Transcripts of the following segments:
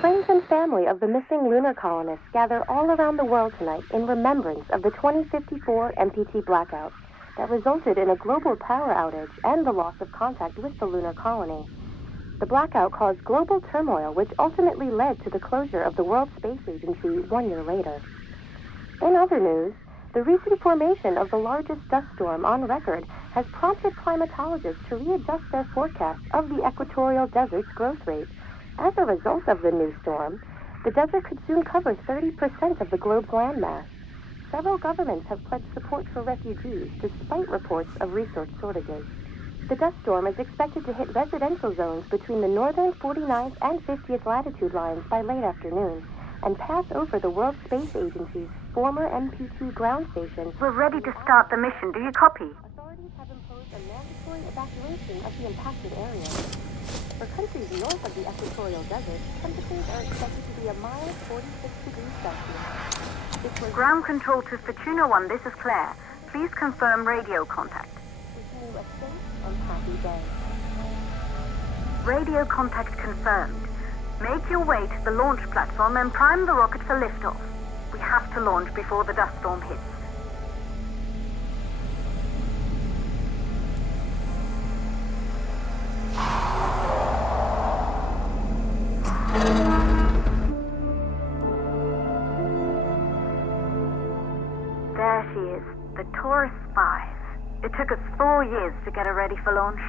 friends and family of the missing lunar colonists gather all around the world tonight in remembrance of the 2054 MPT blackout that resulted in a global power outage and the loss of contact with the lunar colony. The blackout caused global turmoil, which ultimately led to the closure of the World Space Agency 1 year later. In other news, the recent formation of the largest dust storm on record has prompted climatologists to readjust their forecasts of the equatorial desert's growth rate. As a result of the new storm, the desert could soon cover 30% of the globe's landmass. Several governments have pledged support for refugees despite reports of resource shortages. The dust storm is expected to hit residential zones between the northern 49th and 50th latitude lines by late afternoon and pass over the World Space Agency's former MPT ground station. We're ready to start the mission. Do you copy? Authorities have imposed a mandatory evacuation of the impacted areas. For countries north of the equatorial desert, temperatures are expected to be a mild 46 degrees Celsius. Ground control to Fortuna 1, this is Claire. Please confirm radio contact. Wishing you a safe and happy day. Radio contact confirmed. Make your way to the launch platform and prime the rocket for liftoff. We have to launch before the dust storm hits. There she is, the Taurus 5. It took us 4 years to get her ready for launch.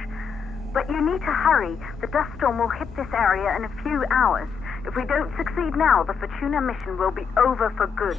But you need to hurry. The dust storm will hit this area in a few hours. If we don't succeed now, the Fortuna mission will be over for good.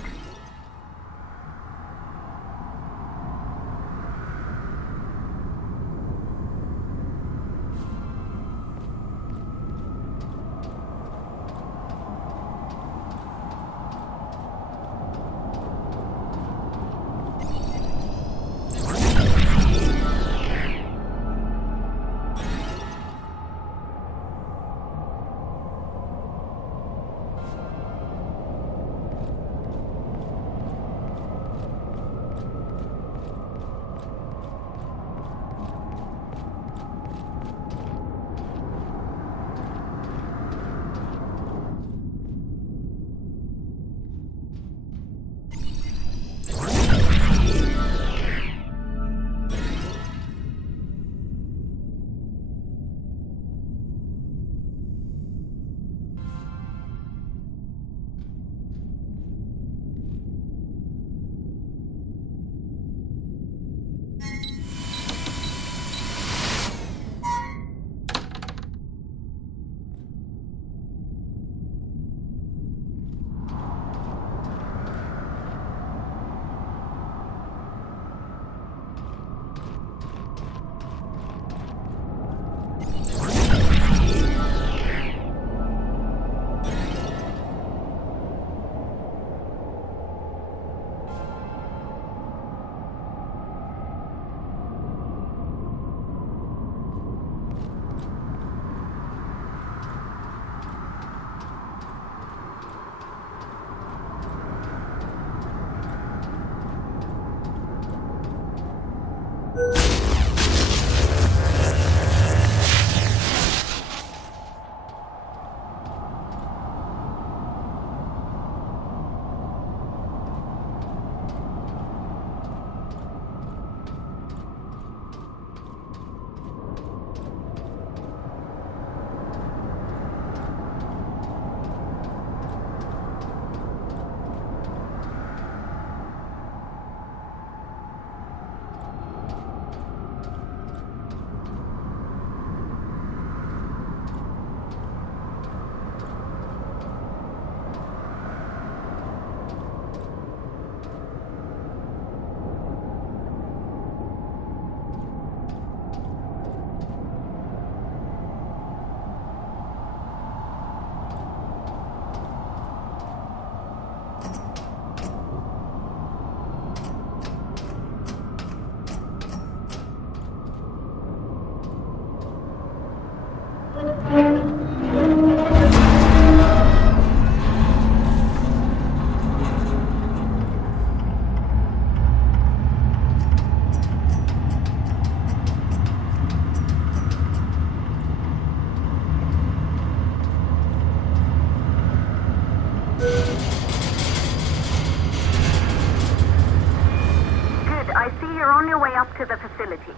up to the facility.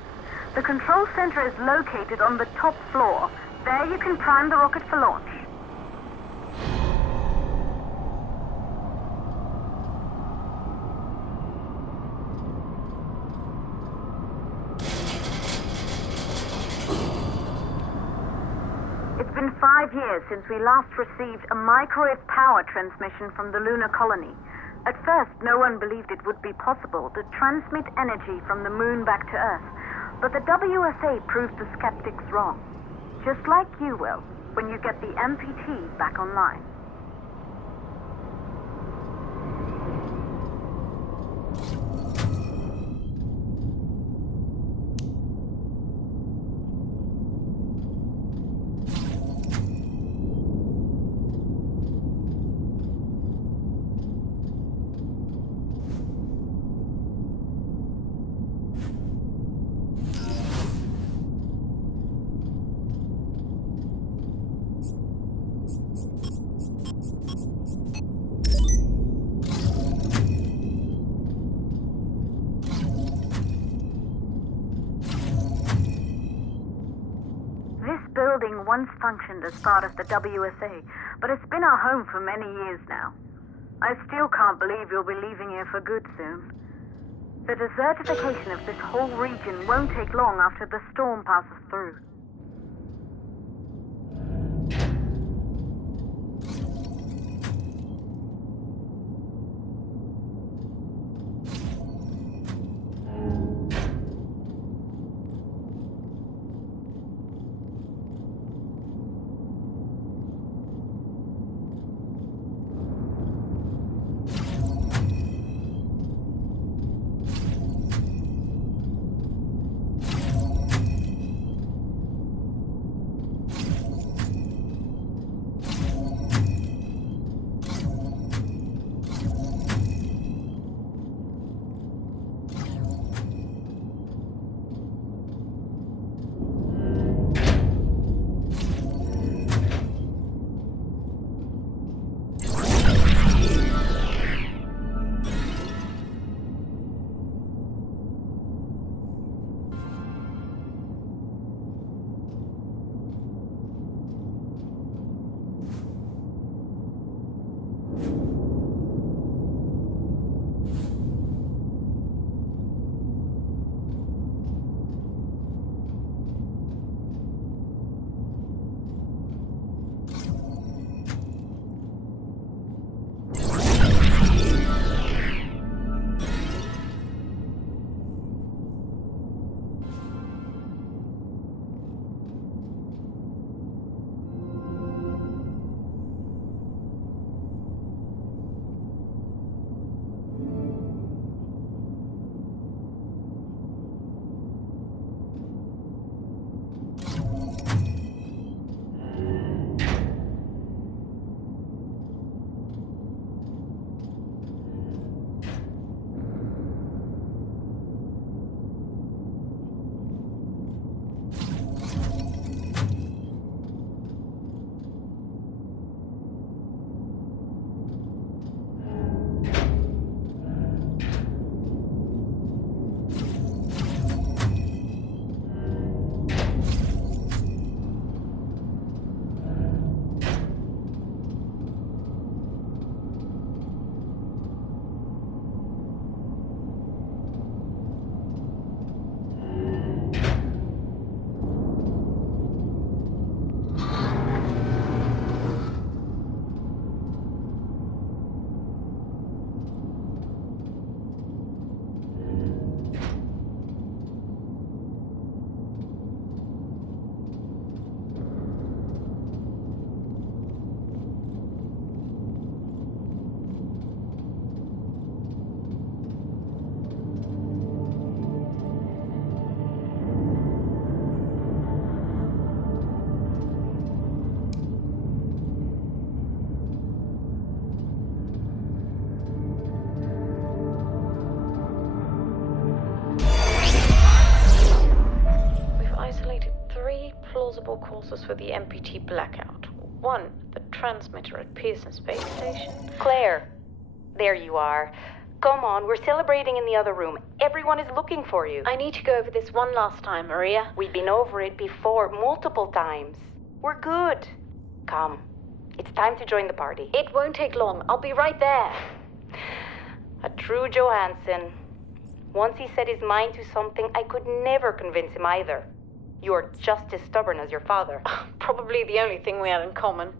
The control center is located on the top floor. There you can prime the rocket for launch. It's been 5 years since we last received a microwave power transmission from the lunar colony. At first, no one believed it would be possible to transmit energy from the moon back to Earth. But the WSA proved the skeptics wrong. Just like you will when you get the MPT back online. Building once functioned as part of the WSA, but it's been our home for many years now. I still can't believe you'll be leaving here for good soon. The desertification of this whole region won't take long after the storm passes through. Causes for the MPT blackout. 1, the transmitter at Pearson Space Station. Claire, there you are. Come on, we're celebrating in the other room. Everyone is looking for you. I need to go over this one last time, Maria. We've been over it before, multiple times. We're good. Come. It's time to join the party. It won't take long. I'll be right there. A true Johansson. Once he set his mind to something, I could never convince him either. You're just as stubborn as your father. Probably the only thing we had in common.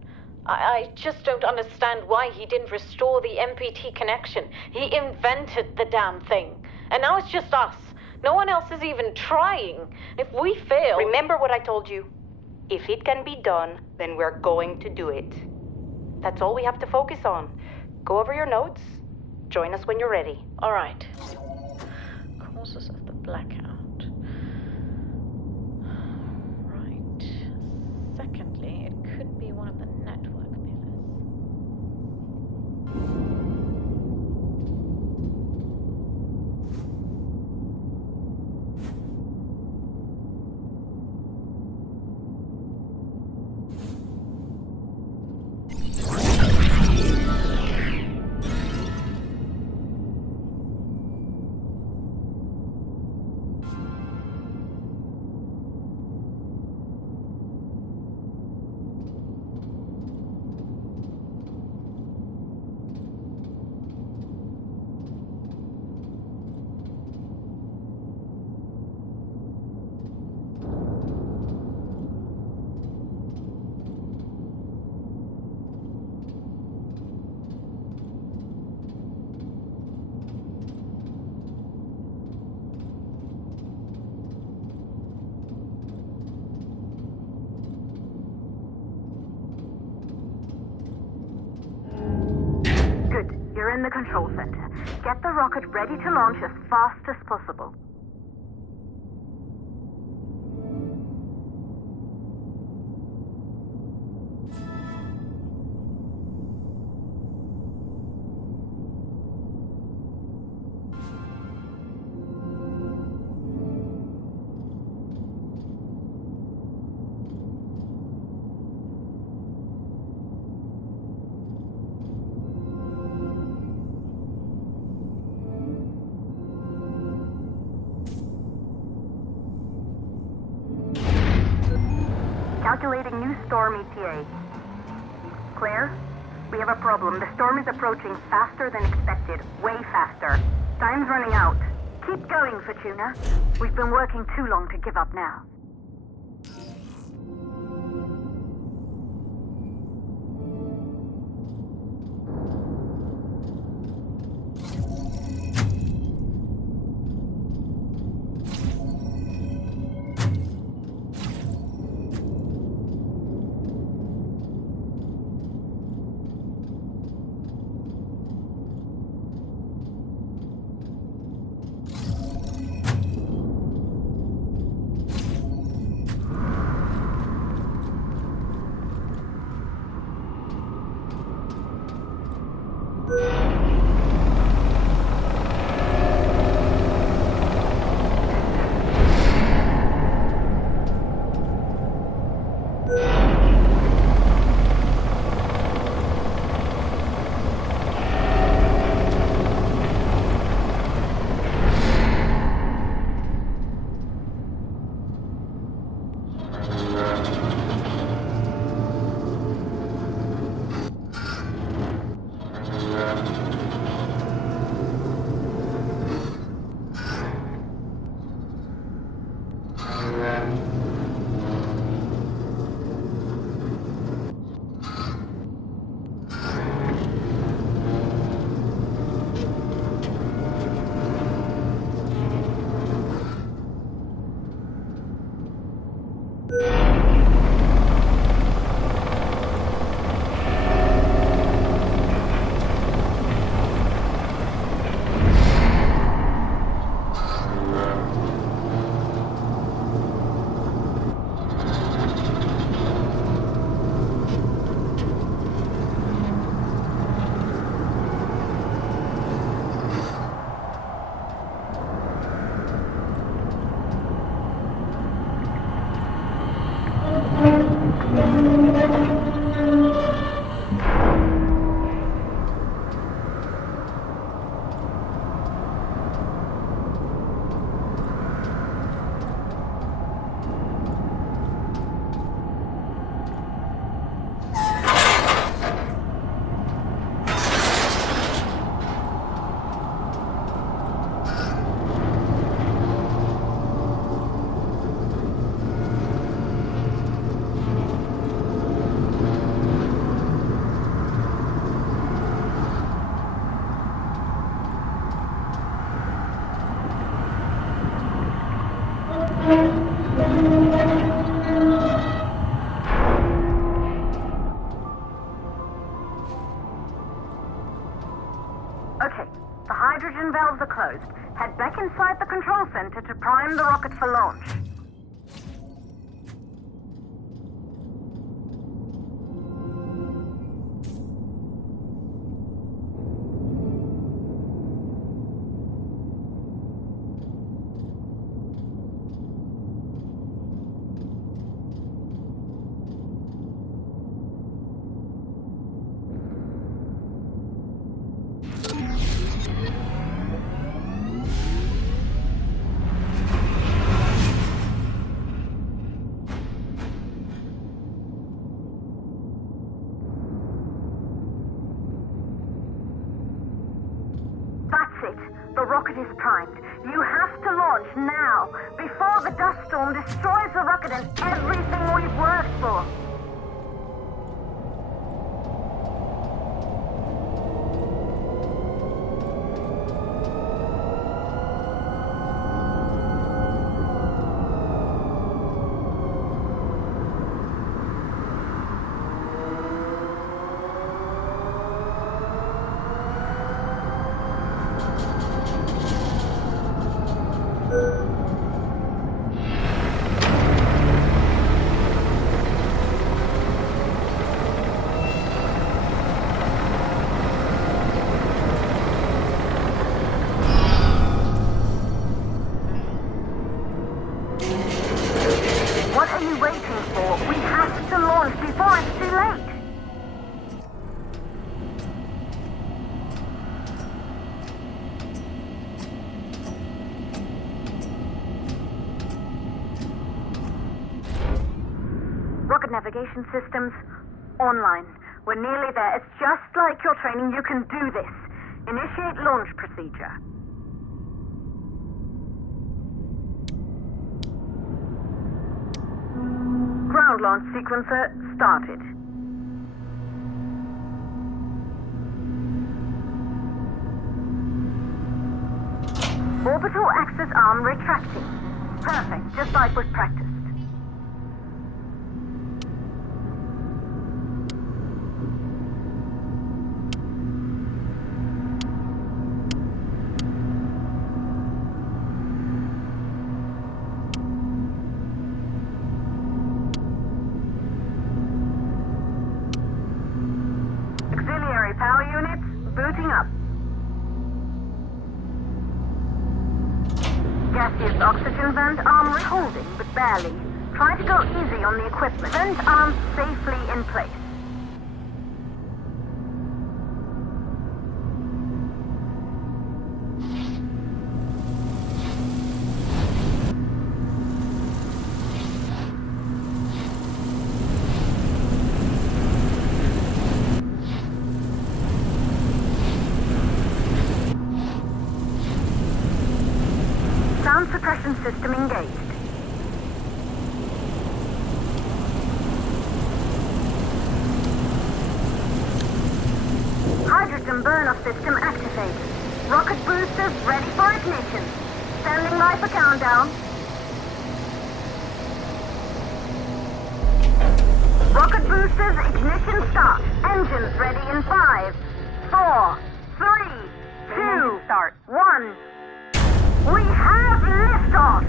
I just don't understand why he didn't restore the MPT connection. He invented the damn thing. And now it's just us. No one else is even trying. If we fail... Remember what I told you. If it can be done, then we're going to do it. That's all we have to focus on. Go over your notes. Join us when you're ready. All right. Causes of the blackout. Right. Secondly, it could be one of the network pillars. You're in the control center. Get the rocket ready to launch as fast as possible. Calculating new storm ETA. Claire, we have a problem. The storm is approaching faster than expected. Way faster. Time's running out. Keep going, Fortuna. We've been working too long to give up now. Okay, the hydrogen valves are closed. Head back inside the control center to prime the rocket for launch. The rocket is primed. You have to launch now, before the dust storm destroys the rocket and everything we've worked for. Navigation systems online. We're nearly there. It's just like your training. You can do this. Initiate launch procedure. Ground launch sequencer started. Orbital axis arm retracting. Perfect, just like with practice. Booting up. Gaseous oxygen vent arm holding, but barely. Try to go easy on the equipment. Vent arm safely in place. Sound suppression system engaged. Hydrogen burn-off system activated. Rocket boosters ready for ignition. Standing by for countdown. Rocket boosters ignition start. Engines ready in 5, 4, 3, 2, start. 1. We have liftoff!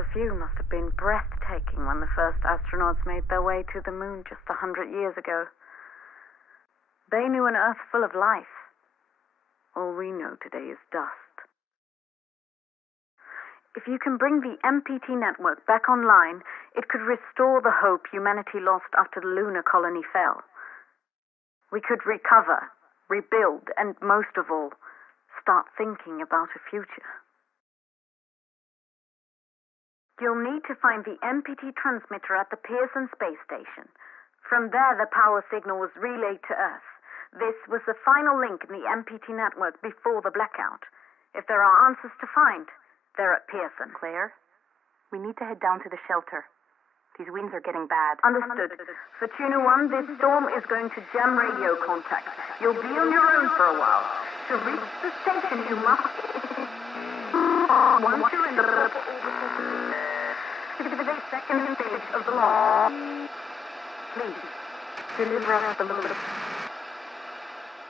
The view must have been breathtaking when the first astronauts made their way to the moon just 100 years ago. They knew an Earth full of life. All we know today is dust. If you can bring the MPT network back online, it could restore the hope humanity lost after the lunar colony fell. We could recover, rebuild, and most of all, start thinking about a future. You'll need to find the MPT transmitter at the Pearson space station. From there, the power signal was relayed to Earth. This was the final link in the MPT network before the blackout. If there are answers to find, they're at Pearson. Claire, we need to head down to the shelter. These winds are getting bad. Understood. For Tuna 1, this storm is going to jam radio contact. You'll be on your own for a while. To reach the station, you must... Once you're in the purple orbit, the second stage of the launch. Please, deliver us the load.